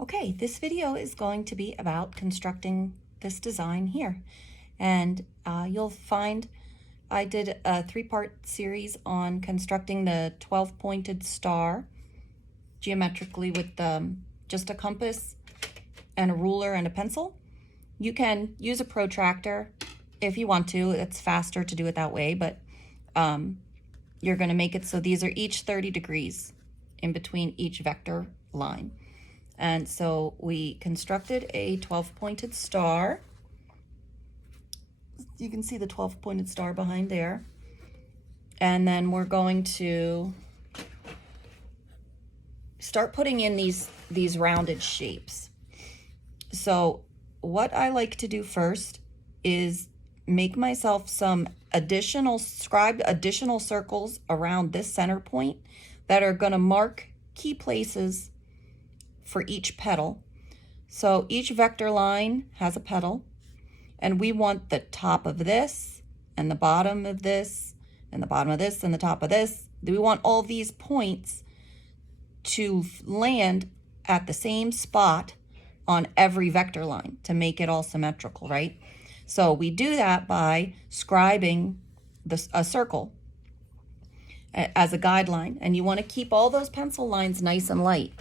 Okay, this video is going to be about constructing this design here. And you'll find I did a 3-part series on constructing the 12-pointed star geometrically with just a compass and a ruler and a pencil. You can use a protractor if you want to. It's faster to do it that way, but you're going to make it so these are each 30 degrees in between each vector line. And so we constructed a 12-pointed star. You can see the 12-pointed star behind there. And then we're going to start putting in these rounded shapes. So what I like to do first is make myself some scribe additional circles around this center point that are going to mark key places for each petal. So each vector line has a petal, and we want the top of this and the bottom of this and the bottom of this and the top of this. We want all these points to land at the same spot on every vector line to make it all symmetrical, right? So we do that by scribing a circle as a guideline, and you want to keep all those pencil lines nice and light.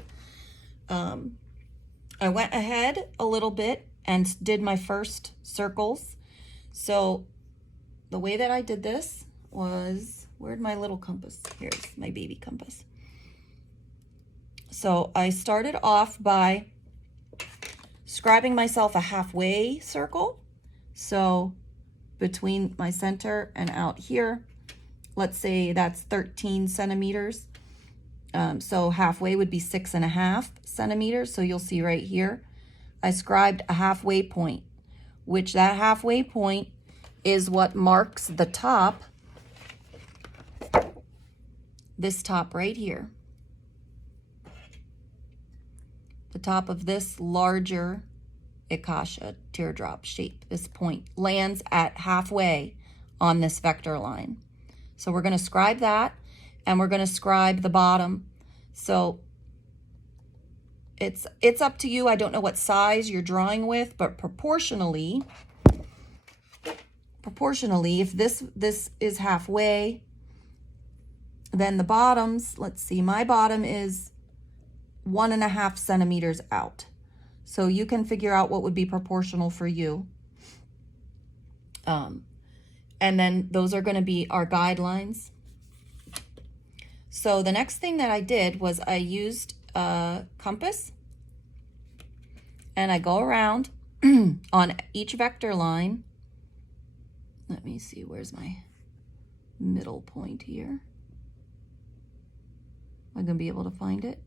I went ahead a little bit and did my first circles. So the way that I did this was, where'd my little compass? Here's my baby compass. So I started off by scribing myself a halfway circle. So between my center and out here, let's say that's 13 centimeters. So halfway would be 6.5 centimeters. So you'll see right here, I scribed a halfway point, which that halfway point is what marks the top, this top right here. The top of this larger Akasha teardrop shape, this point lands at halfway on this vector line. So we're going to scribe that, and we're going to scribe the bottom. So it's up to you. I don't know what size you're drawing with, but proportionally, if this is halfway, then the bottoms, let's see, my bottom is 1.5 centimeters out. So you can figure out what would be proportional for you. And then those are going to be our guidelines. So the next thing that I did was I used a compass, and I go around on each vector line. Let me see, where's my middle point here? Am I going to be able to find it?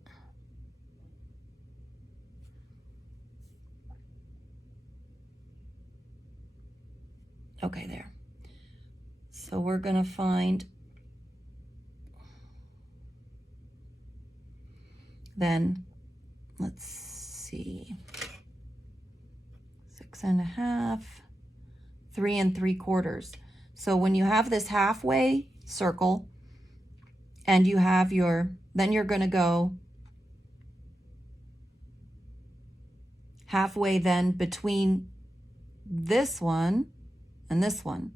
Okay, there. So we're going to find, then let's see, 6.5, 3 3/4. So when you have this halfway circle and you have then you're going to go halfway then between this one and this one.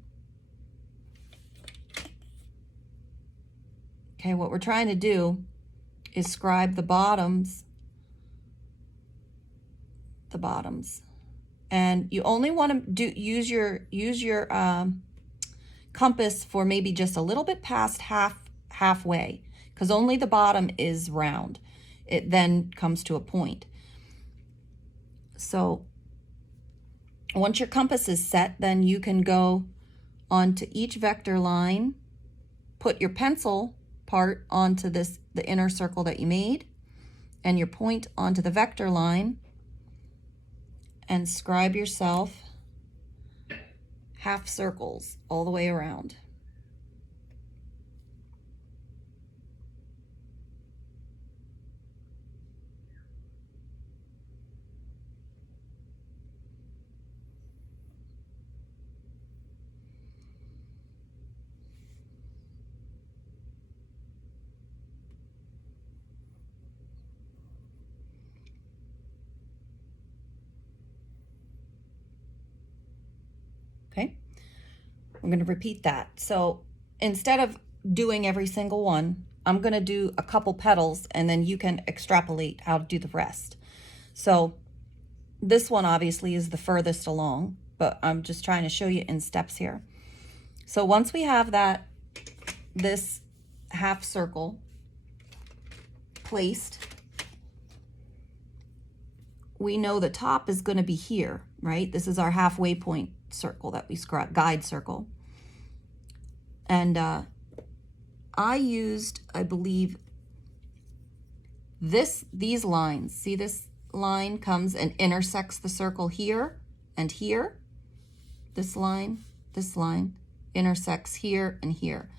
Okay, what we're trying to do is scribe the bottoms. And you only want to use your compass for maybe just a little bit past halfway, because only the bottom is round. It then comes to a point. So once your compass is set, then you can go onto each vector line, put your pencil part onto the inner circle that you made, and your point onto the vector line, and scribe yourself half circles all the way around. We're going to repeat that. So instead of doing every single one, I'm going to do a couple petals and then you can extrapolate how to do the rest. So this one obviously is the furthest along, but I'm just trying to show you in steps here. So once we have this half circle placed, we know the top is going to be here, right? This is our halfway point circle that we guide circle. And I used, I believe, these lines. See, this line comes and intersects the circle here and here. This line intersects here and here.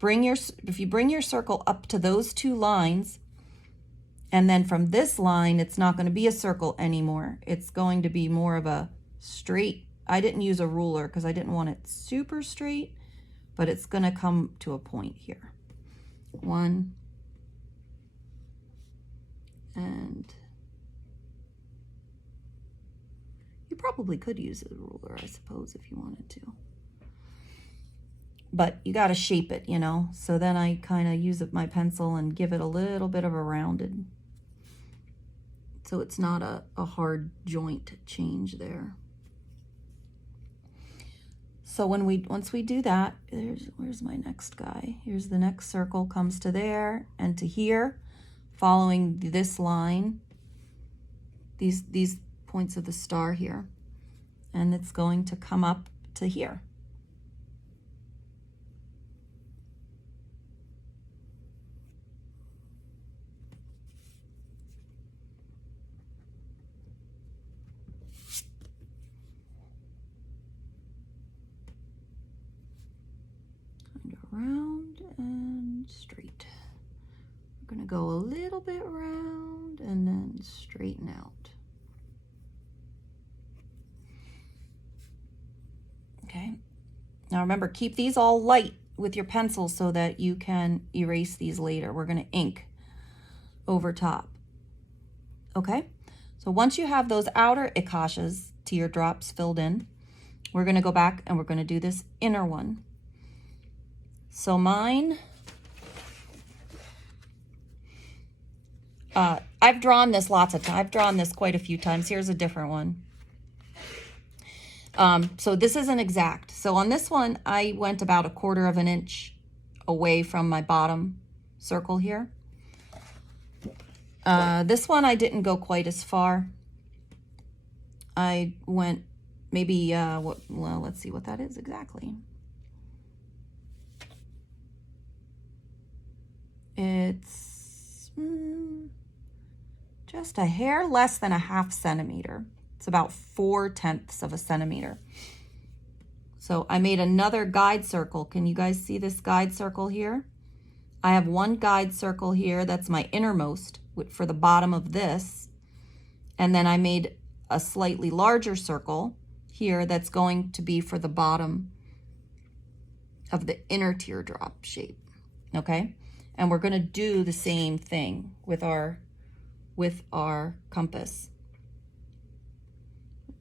If you bring your circle up to those two lines, and then from this line, it's not going to be a circle anymore. It's going to be more of a straight. I didn't use a ruler because I didn't want it super straight, but it's going to come to a point here. One. And you probably could use a ruler, I suppose, if you wanted to. But you got to shape it, you know. So then I kind of use my pencil and give it a little bit of a rounded, so it's not a hard joint change there. So once we do that, where's my next guy? Here's the next circle, comes to there and to here, following this line, these points of the star here, and it's going to come up to here. Round and straight. We're going to go a little bit round and then straighten out. Okay. Now remember, keep these all light with your pencil so that you can erase these later. We're going to ink over top. Okay. So once you have those outer akashas, teardrops filled in, we're going to go back and we're going to do this inner one. So mine, I've drawn this lots of times. I've drawn this quite a few times. Here's a different one. So this isn't exact. So on this one, I went about 1/4 of an inch away from my bottom circle here. This one, I didn't go quite as far. I went maybe, well, let's see what that is exactly. It's just a hair less than a 1/2 centimeter. It's about 4/10 of a centimeter. So I made another guide circle. Can you guys see this guide circle here? I have one guide circle here. That's my innermost for the bottom of this. And then I made a slightly larger circle here that's going to be for the bottom of the inner teardrop shape. Okay? And we're going to do the same thing with our compass.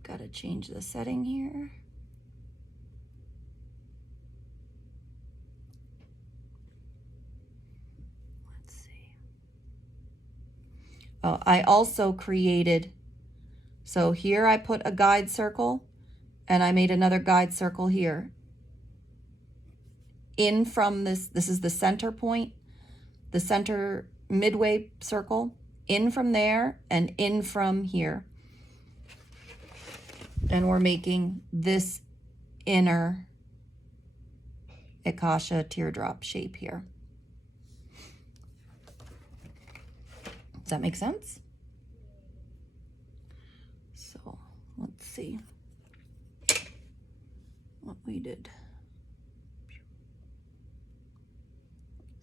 Got to change the setting here. Let's see. Oh, I also created, so here I put a guide circle and I made another guide circle here. In from this is the center point, the center midway circle, in from there and in from here. And we're making this inner akasha teardrop shape here. Does that make sense? So let's see what we did.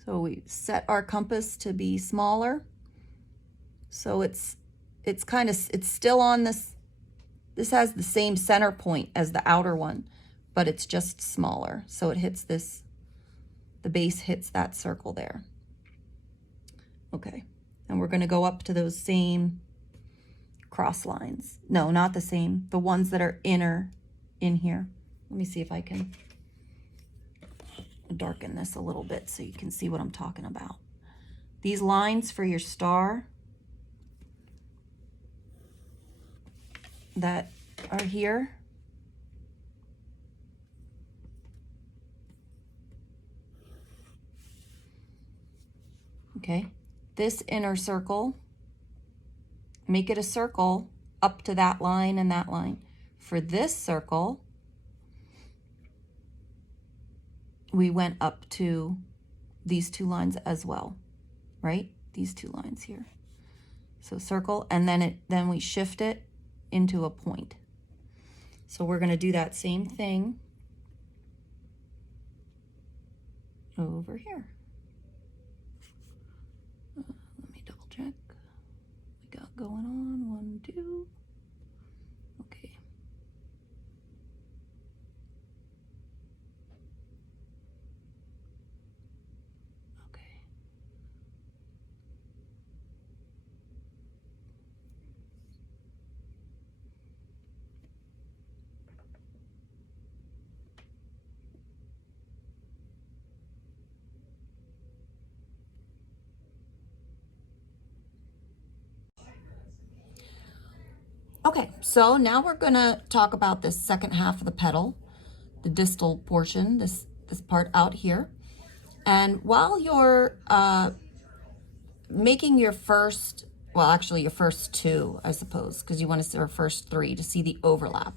So we set our compass to be smaller. So it's still on this. This has the same center point as the outer one, but it's just smaller. So it hits this, the base hits that circle there. Okay, and we're going to go up to those same cross lines. No, not the same. The ones that are inner in here. Let me see if I can darken this a little bit so you can see what I'm talking about. These lines for your star that are here, okay, this inner circle, make it a circle up to that line and that line. For this circle, we went up to these two lines as well, right? These two lines here. So circle, and then we shift it into a point. So we're going to do that same thing over here. Let me double check. We got going on 1, 2. Okay. Okay, so now we're gonna talk about this second half of the petal, the distal portion, this part out here. And while you're making your first, well, actually your first 2, I suppose, because you want to see our first 3 to see the overlap.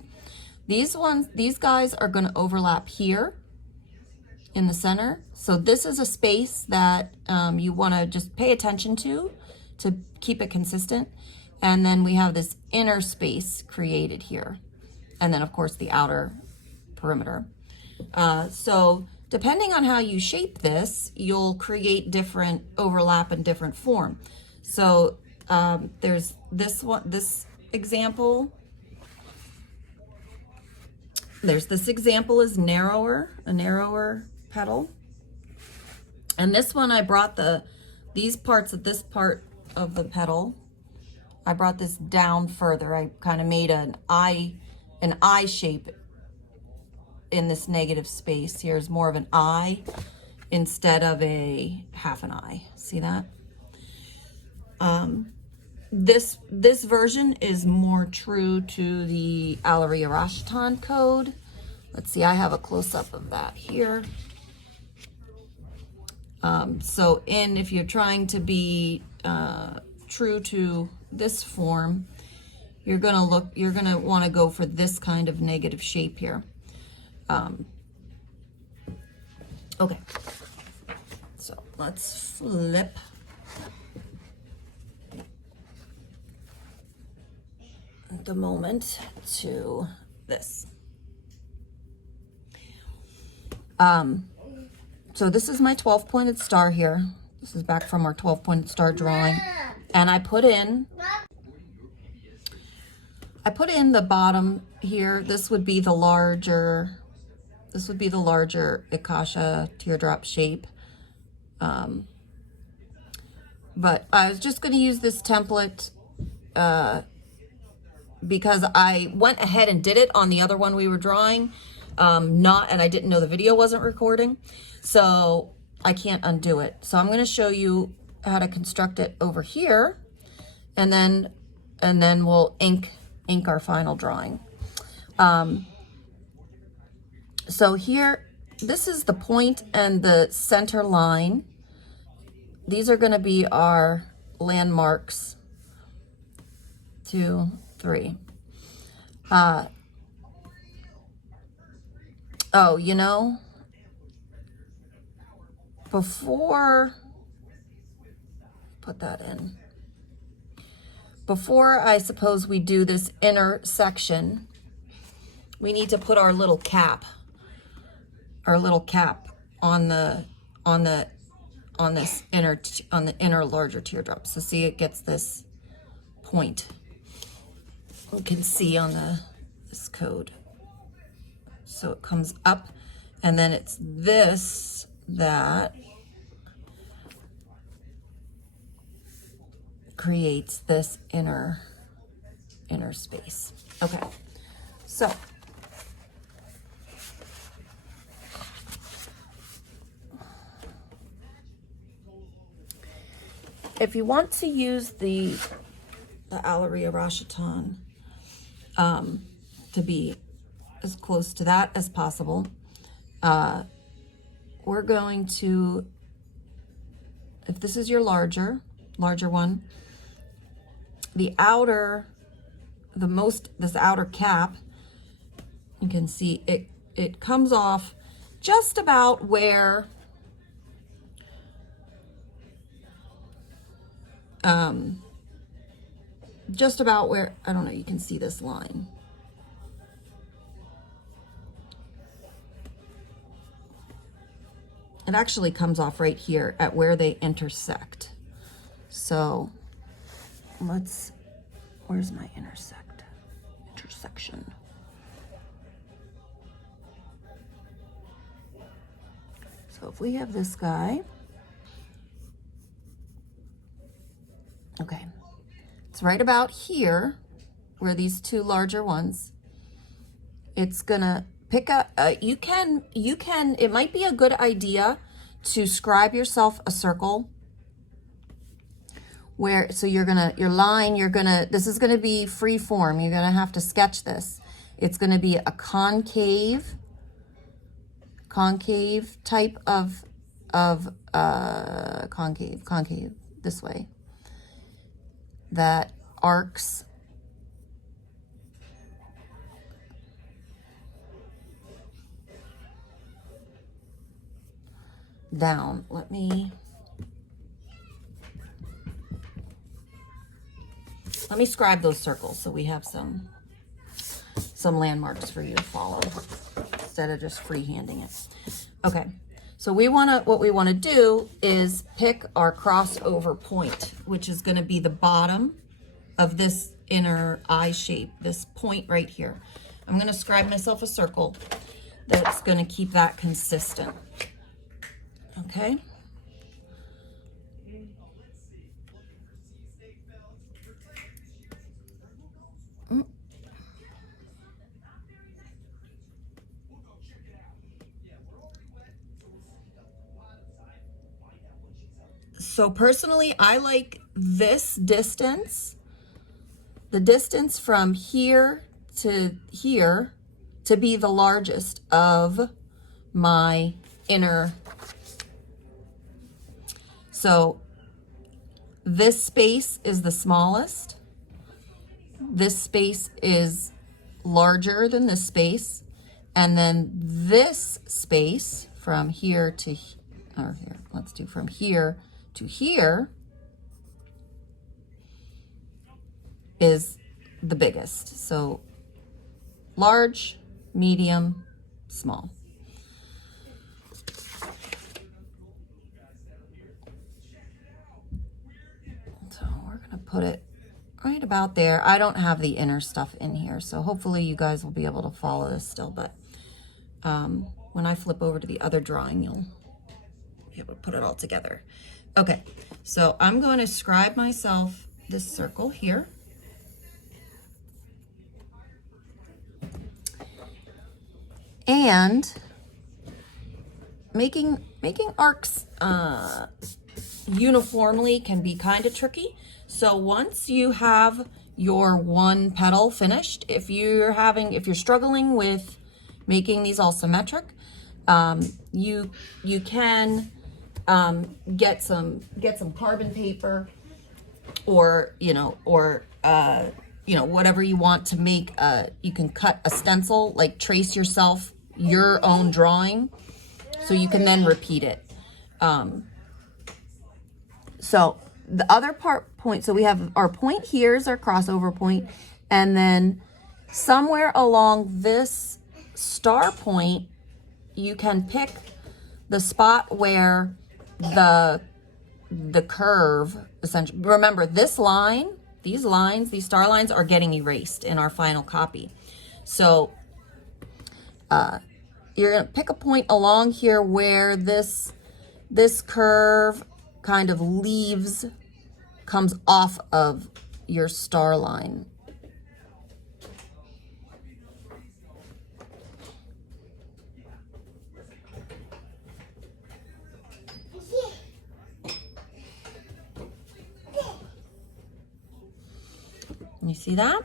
These guys are gonna overlap here in the center. So this is a space that you wanna just pay attention to keep it consistent. And then we have this inner space created here. And then of course the outer perimeter. So depending on how you shape this, you'll create different overlap and different form. So there's this example. There's this example is narrower, a narrower petal. And this one I brought these parts of this part of the petal, I brought this down further. I kind of made an eye shape in this negative space. Here's more of an eye instead of a half an eye. See that? This version is more true to the Allur-E-ah Rashatan code. Let's see, I have a close-up of that here. So if you're trying to be true to this form, you're gonna want to go for this kind of negative shape here. Okay, so let's flip. At the moment to this. So this is my 12-pointed star here. This is back from our 12-pointed star drawing. And I put in the bottom here. This would be the larger Akasha teardrop shape. But I was just going to use this template because I went ahead and did it on the other one we were drawing, and I didn't know the video wasn't recording, so I can't undo it. So I'm going to show you how to construct it over here, and then we'll ink our final drawing. So here, this is the point and the center line. These are going to be our landmarks. 2, 3. Oh, you know, before I suppose we do this inner section, we need to put our little cap on the inner larger teardrop. So see, it gets this point. You can see on this code. So it comes up, and then it's this that creates this inner space. Okay, so if you want to use the Allur-E-ah Rashatan to be as close to that as possible, we're going to, if this is your larger one, this outer cap, you can see it comes off just about where I don't know, you can see this line. It actually comes off right here at where they intersect. So where's my intersection? So if we have this guy, okay, it's right about here where these two larger ones, it's gonna pick up, it might be a good idea to scribe yourself a circle where, so this is gonna be free form. You're gonna have to sketch this. It's gonna be a concave type of concave this way, that arcs down. Let me scribe those circles so we have some landmarks for you to follow instead of just freehanding it. Okay, so what we want to do is pick our crossover point, which is going to be the bottom of this inner eye shape, this point right here. I'm going to scribe myself a circle that's going to keep that consistent. Okay. So personally, I like this distance, the distance from here to here, to be the largest of my inner. So this space is the smallest. This space is larger than this space. And then this space from here to, or here, let's do from here to here, is the biggest. So large, medium, small. So we're gonna put it right about there. I don't have the inner stuff in here, so hopefully you guys will be able to follow this still, but when I flip over to the other drawing, you'll be able to put it all together. Okay, so I'm going to scribe myself this circle here. And making arcs uniformly can be kind of tricky. So once you have your one petal finished, if you're struggling with making these all symmetric, you can get some carbon paper, or whatever you want to make. You can cut a stencil, like trace yourself your own drawing, so you can then repeat it. So the other point, so we have our point here is our crossover point, and then somewhere along this star point, you can pick the spot where the curve, essentially. Remember, this line, these star lines are getting erased in our final copy. So you're going to pick a point along here where this curve kind of comes off of your star line. You see that?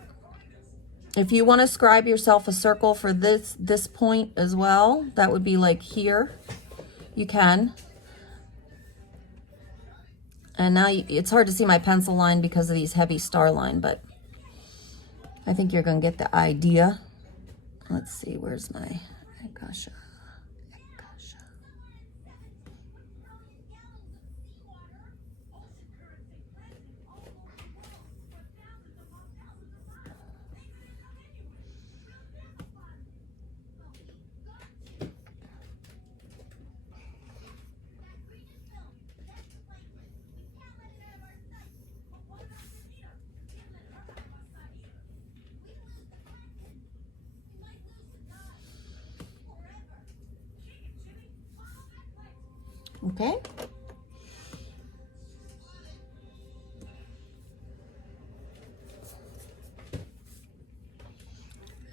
If you want to scribe yourself a circle for this point as well, that would be like here. You can. And now it's hard to see my pencil line because of these heavy star line, but I think you're going to get the idea. Let's see, where's my gosh. Okay.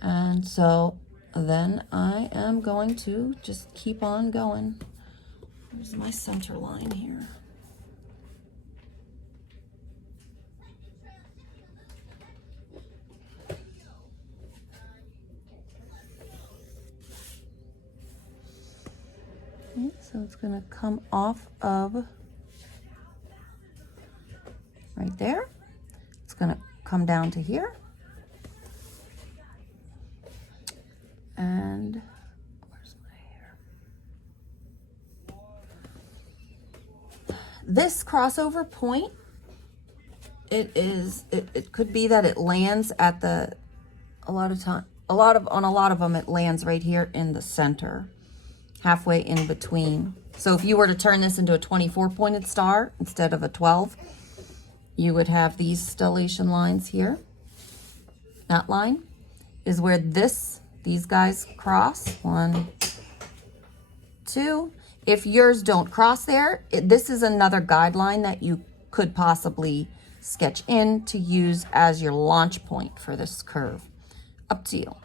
And so then I am going to just keep on going. Here's my center line here. Okay, so it's going to come off of right there. It's going to come down to here. And where's my hair? This crossover point, it could be that it lands at on a lot of them it lands right here in the center, halfway in between. So if you were to turn this into a 24-pointed star instead of a 12, you would have these stellation lines here. That line is where these guys cross. 1, 2. If yours don't cross there, this is another guideline that you could possibly sketch in to use as your launch point for this curve. Up to you.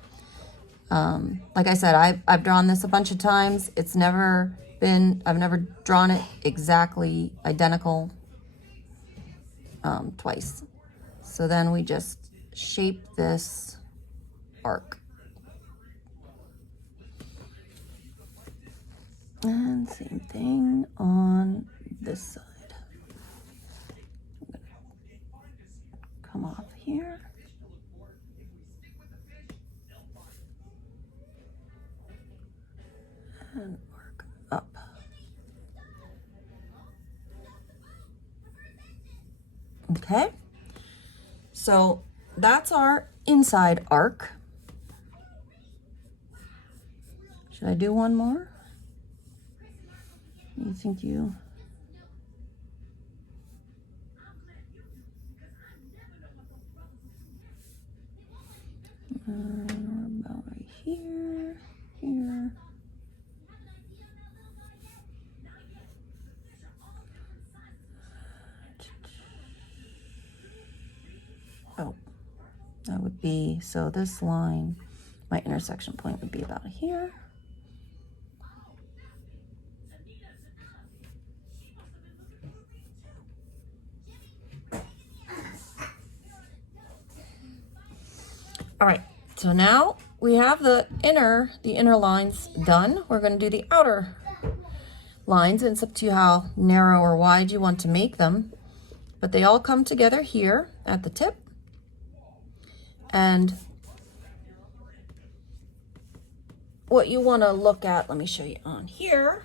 Like I said, I've drawn this a bunch of times. I've never drawn it exactly identical twice. So then we just shape this arc. And same thing on this side. I'm gonna come off here. And work up. Okay, so that's our inside arc. Should I do one more? You think you? About right here, here. Oh, that would be, so this line, my intersection point would be about here. All right, so now we have the inner lines done. We're going to do the outer lines, and it's up to you how narrow or wide you want to make them. But they all come together here at the tip. And what you want to look at, let me show you on here,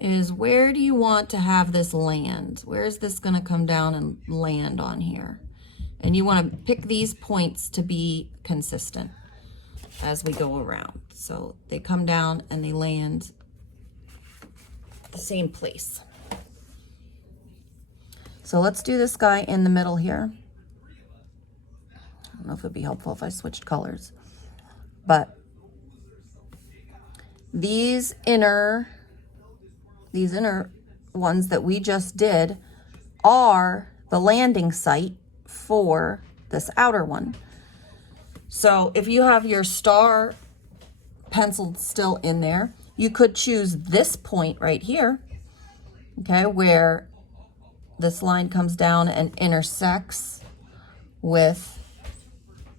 is where do you want to have this land? Where is this going to come down and land on here? And you want to pick these points to be consistent as we go around. So they come down and they land the same place. So let's do this guy in the middle here. I don't know if it'd be helpful if I switched colors, but these inner ones that we just did are the landing site for this outer one. So if you have your star penciled still in there, you could choose this point right here, okay, where this line comes down and intersects with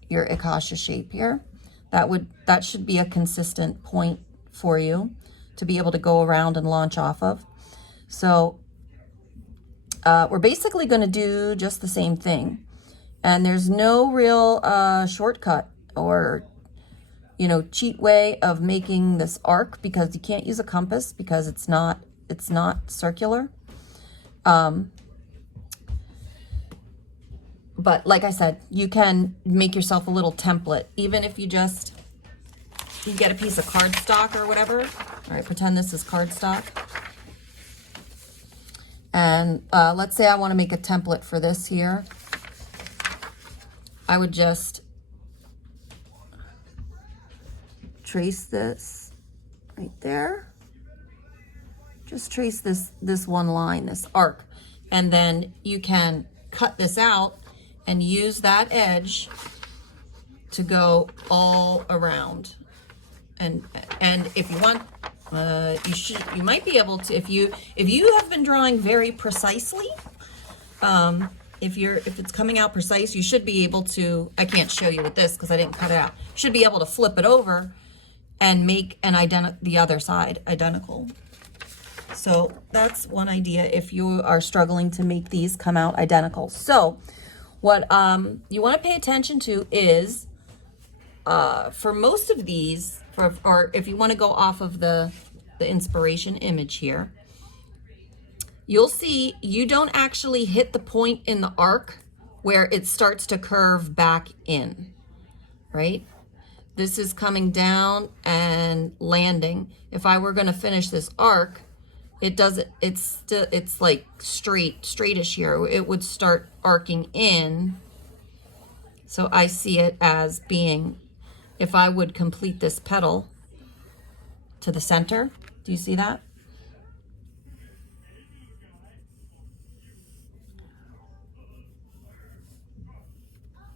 your akasha shape here. That should be a consistent point for you to be able to go around and launch off of. So we're basically going to do just the same thing, and there's no real shortcut or cheat way of making this arc, because you can't use a compass because it's not circular. But like I said, you can make yourself a little template, even if you get a piece of cardstock or whatever. All right, pretend this is cardstock. And let's say I want to make a template for this here. I would just trace this right there. Just trace this one line, this arc. And then you can cut this out and use that edge to go all around. And if you want, you might be able to, if you have been drawing very precisely, if it's coming out precise, you should be able to, I can't show you with this because I didn't cut it out. You should be able to flip it over and make the other side identical. So that's one idea if you are struggling to make these come out identical. So what you want to pay attention to is, for most of these, or if you want to go off of the inspiration image here, you'll see you don't actually hit the point in the arc where it starts to curve back in, right? This is coming down and landing. If I were going to finish this arc, it doesn't, it's like straightish here. It would start arcing in. So I see it as being, if I would complete this petal to the center, do you see that?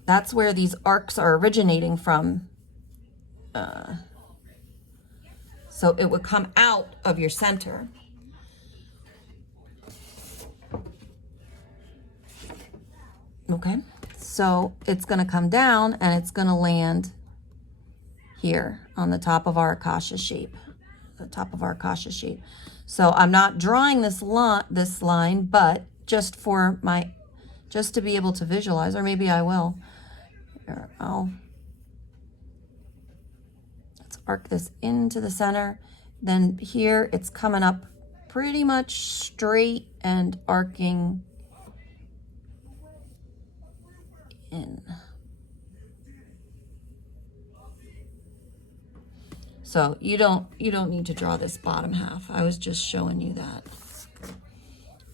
That's where these arcs are originating from. So it would come out of your center. Okay, so it's going to come down and it's going to land here on the top of our akasha shape, the top of our akasha shape. So I'm not drawing this line, but just to be able to visualize, or maybe I will. Here, let's arc this into the center. Then here it's coming up pretty much straight and arcing in. So you don't need to draw this bottom half. I was just showing you that.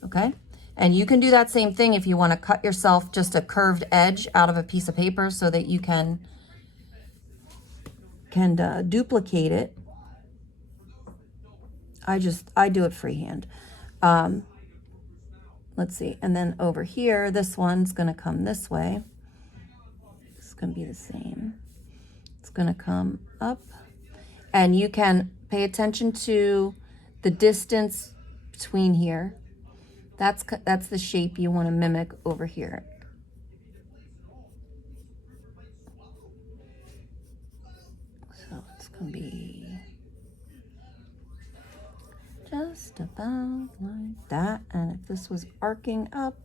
Okay? And you can do that same thing if you want to cut yourself just a curved edge out of a piece of paper so that you can duplicate it. I do it freehand. Let's see. And then over here, this one's going to come this way. It's going to be the same. It's going to come up. And you can pay attention to the distance between here. That's the shape you want to mimic over here. So it's going to be just about like that. And if this was arcing up,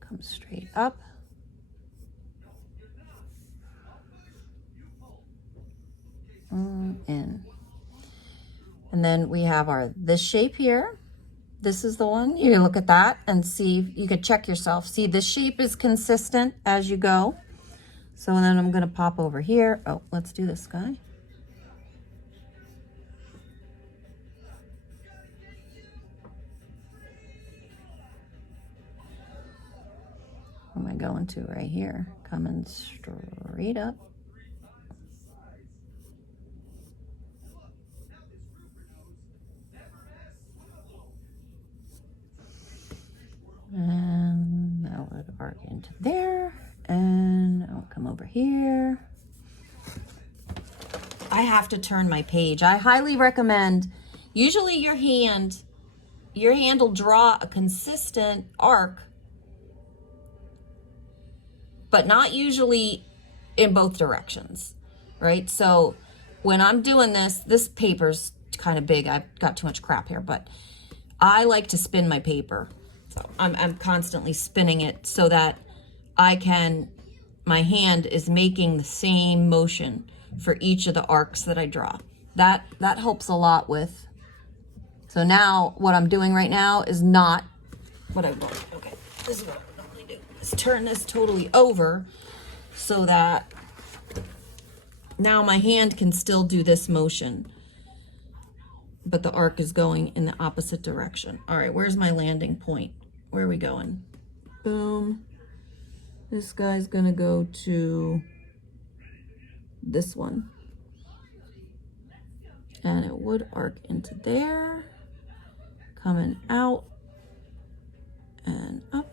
come straight up. In. And then we have this shape here. This is the one. You look at that and see, you could check yourself. See, this shape is consistent as you go. So then I'm going to pop over here. Oh, let's do this guy. What am I going to right here? Coming straight up. And that would arc into there, and I'll come over here. I have to turn my page. I highly recommend, usually your hand will draw a consistent arc but not usually in both directions, right? So when I'm doing this paper's kind of big. I've got too much crap here, but I like to spin my paper. So I'm constantly spinning it so that my hand is making the same motion for each of the arcs that I draw. That helps a lot with. So now what I'm doing right now is not what I want. Okay, this is what I normally do. Let's turn this totally over so that now my hand can still do this motion, but the arc is going in the opposite direction. All right, where's my landing point? Where are we going? Boom. This guy's gonna go to this one. And it would arc into there, coming out and up.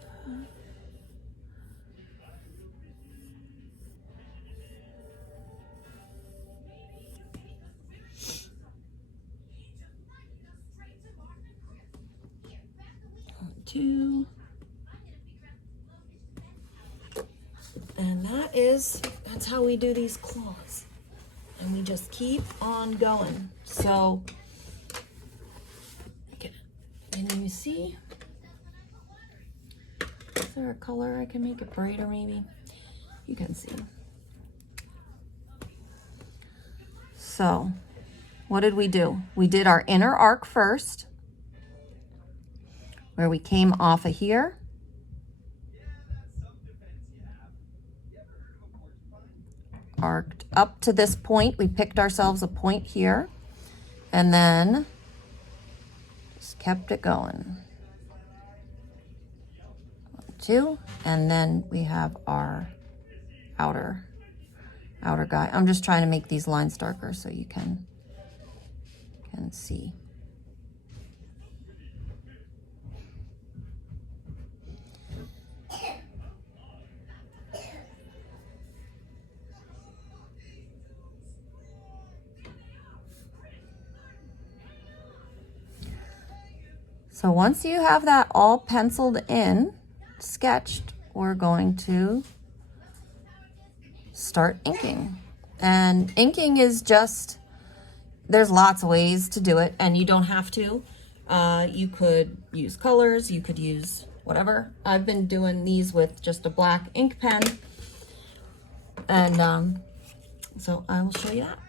Two. And that's how we do these claws. And we just keep on going. So, can you see? Is there a color I can make it brighter maybe? You can see. So, what did we do? We did our inner arc first, where we came off of here. Arced up to this point. We picked ourselves a point here and then just kept it going. 1, 2, and then we have our outer guy. I'm just trying to make these lines darker so you can see. So once you have that all penciled in, sketched, we're going to start inking. And inking is just, there's lots of ways to do it, and you don't have to. You could use colors, you could use whatever. I've been doing these with just a black ink pen, and so I will show you that.